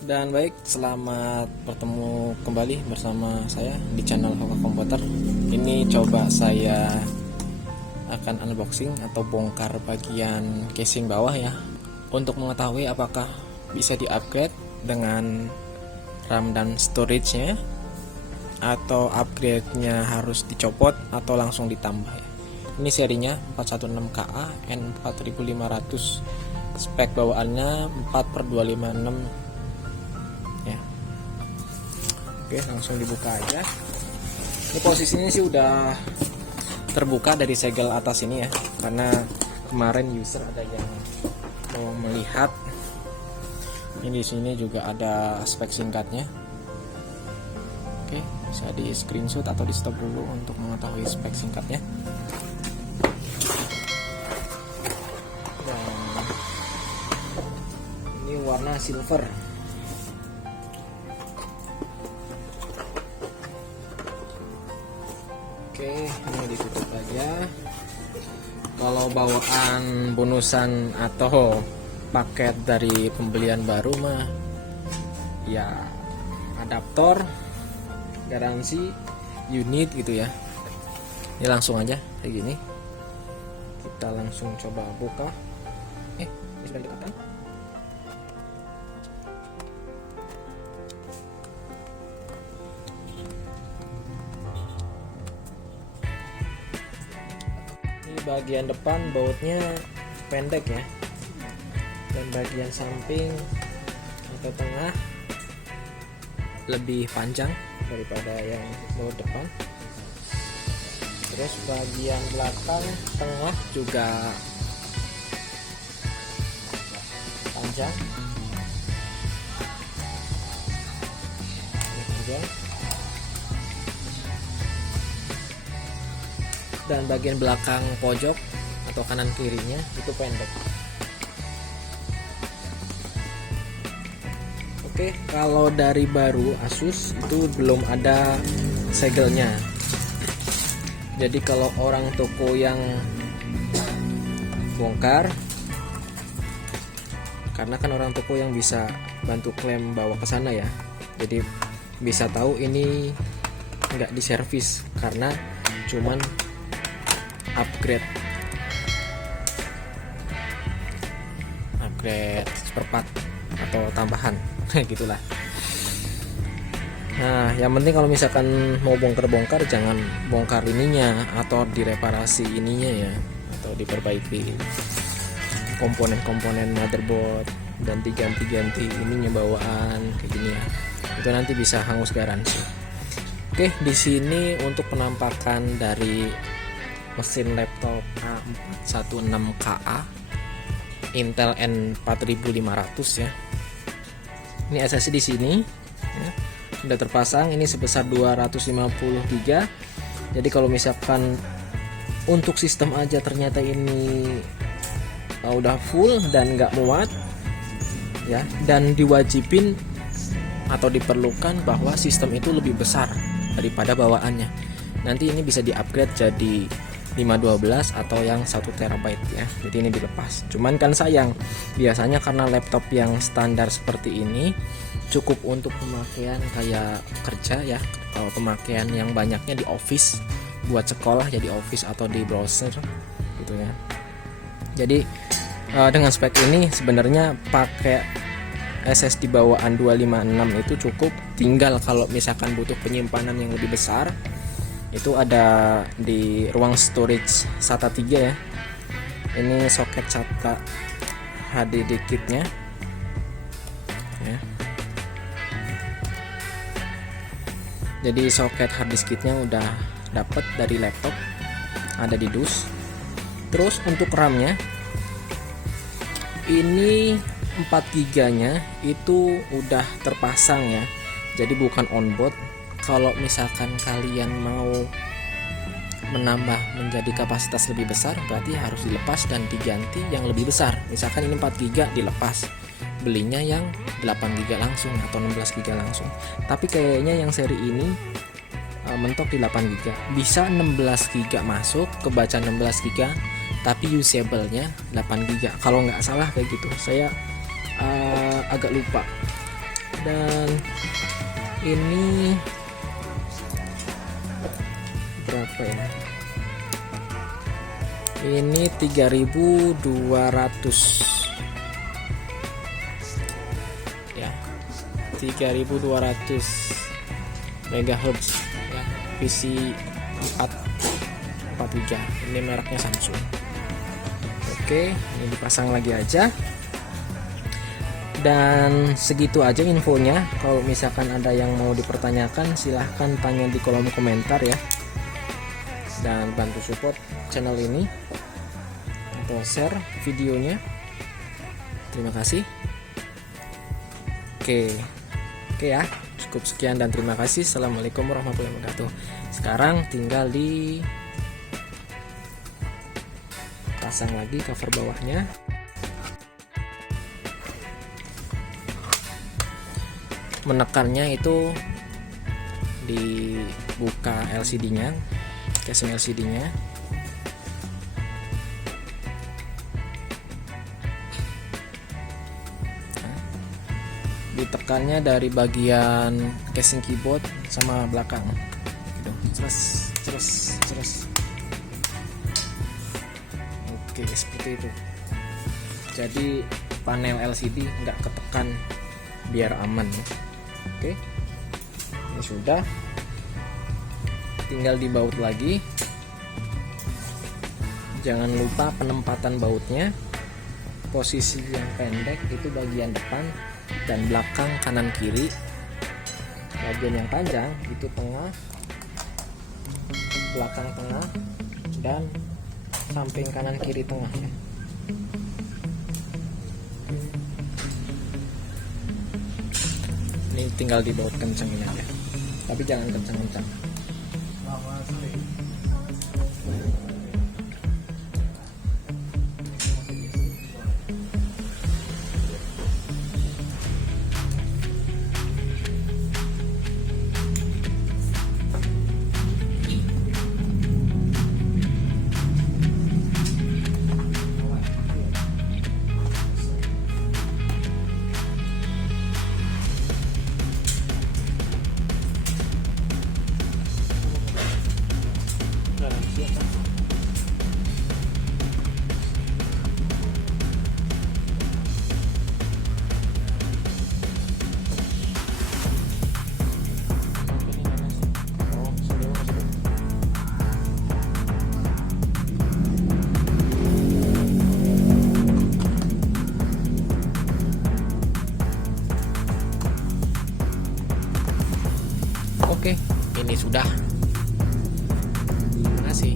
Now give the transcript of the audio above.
Dan baik, selamat bertemu kembali bersama saya di channel Hoka Komputer. Ini coba saya akan unboxing atau bongkar bagian casing bawah ya, untuk mengetahui apakah bisa di-upgrade dengan RAM dan storage-nya, atau upgrade-nya harus dicopot atau langsung ditambah ya. Ini serinya 416KA N4500, spek bawaannya 4/256 ya. Oke, langsung dibuka aja. Ini posisinya sih udah terbuka dari segel atas ini ya, karena kemarin user ada yang mau melihat. Ini di sini juga ada spek singkatnya. Oke, bisa di screenshot atau di stop dulu untuk mengetahui spek singkatnya. Dan ini warna silver. Oke, ini ditutup aja. Kalau bawaan bonusan atau paket dari pembelian baru mah ya adaptor, garansi, unit gitu ya. Ini langsung aja kayak gini. Kita langsung coba buka. Ini sudah ditekan. Bagian depan bautnya pendek ya, dan bagian samping atau tengah lebih panjang daripada yang baut depan. Terus bagian belakang tengah juga panjang, ini panjang. Dan bagian belakang pojok atau kanan kirinya itu pendek. Oke, kalau dari baru Asus itu belum ada segelnya. Jadi kalau orang toko yang bongkar, karena kan orang toko yang bisa bantu klaim bawa ke sana ya, jadi bisa tahu ini nggak diservis karena cuman upgrade seperempat atau tambahan gitulah. Nah, yang penting kalau misalkan mau bongkar jangan bongkar ininya atau direparasi ininya ya, atau diperbaiki komponen-komponen motherboard dan diganti-ganti ininya bawaan kayak gini ya. Itu nanti bisa hangus garansi. Oke, di sini untuk penampakan dari mesin laptop A416KA Intel N4500 ya. Ini SSD di sini ya, sudah terpasang. Ini sebesar 250 GB. Jadi kalau misalkan untuk sistem aja ternyata ini udah full dan nggak muat ya, dan diwajibin atau diperlukan bahwa sistem itu lebih besar daripada bawaannya. Nanti ini bisa di-upgrade jadi 512 atau yang 1 TB ya. Jadi ini dilepas. Cuman kan sayang, biasanya karena laptop yang standar seperti ini cukup untuk pemakaian kayak kerja ya, kalau pemakaian yang banyaknya di office, buat sekolah ya di office atau di browser gitu ya. Jadi dengan spek ini sebenarnya pakai SSD bawaan 256 itu cukup. Tinggal kalau misalkan butuh penyimpanan yang lebih besar, itu ada di ruang storage SATA 3 ya. Ini soket SATA HDD kitnya ya. Jadi soket harddisk kitnya udah dapet dari laptop, ada di dus. Terus untuk RAM-nya ini 4 GB nya itu udah terpasang ya, jadi bukan onboard. Kalau misalkan kalian mau menambah menjadi kapasitas lebih besar, berarti harus dilepas dan diganti yang lebih besar. Misalkan ini 4 GB dilepas, belinya yang 8 GB langsung atau 16 GB langsung. Tapi kayaknya yang seri ini mentok di 8 GB. Bisa 16 GB masuk, kebaca 16 GB, tapi usable-nya 8 GB. Kalau nggak salah kayak gitu. Saya agak lupa. Dan ini berapa ya? Ini 3200 ya, 3200 MHz ya, PC 443. Ini mereknya Samsung. Oke, ini dipasang lagi aja. Dan segitu aja infonya. Kalau misalkan ada yang mau dipertanyakan, silahkan tanya di kolom komentar ya. Dan bantu support channel ini atau share videonya. Terima kasih. Oke ya, cukup sekian dan terima kasih. Assalamualaikum warahmatullahi wabarakatuh. Sekarang tinggal di pasang lagi cover bawahnya. Menekannya itu dibuka LCD-nya, casing LCD-nya. Ditekannya dari bagian casing keyboard sama belakang gitu. Terus. Oke, seperti itu. Jadi panel LCD nggak ketekan, biar aman. Oke, ini sudah, tinggal dibaut lagi. Jangan lupa penempatan bautnya. Posisi yang pendek itu bagian depan dan belakang kanan kiri. Bagian yang panjang itu tengah, belakang tengah, dan samping kanan kiri tengah ya. Ini tinggal dibaut kencengin aja, tapi jangan kencang-kencang. Oke, ini sudah. Terima kasih.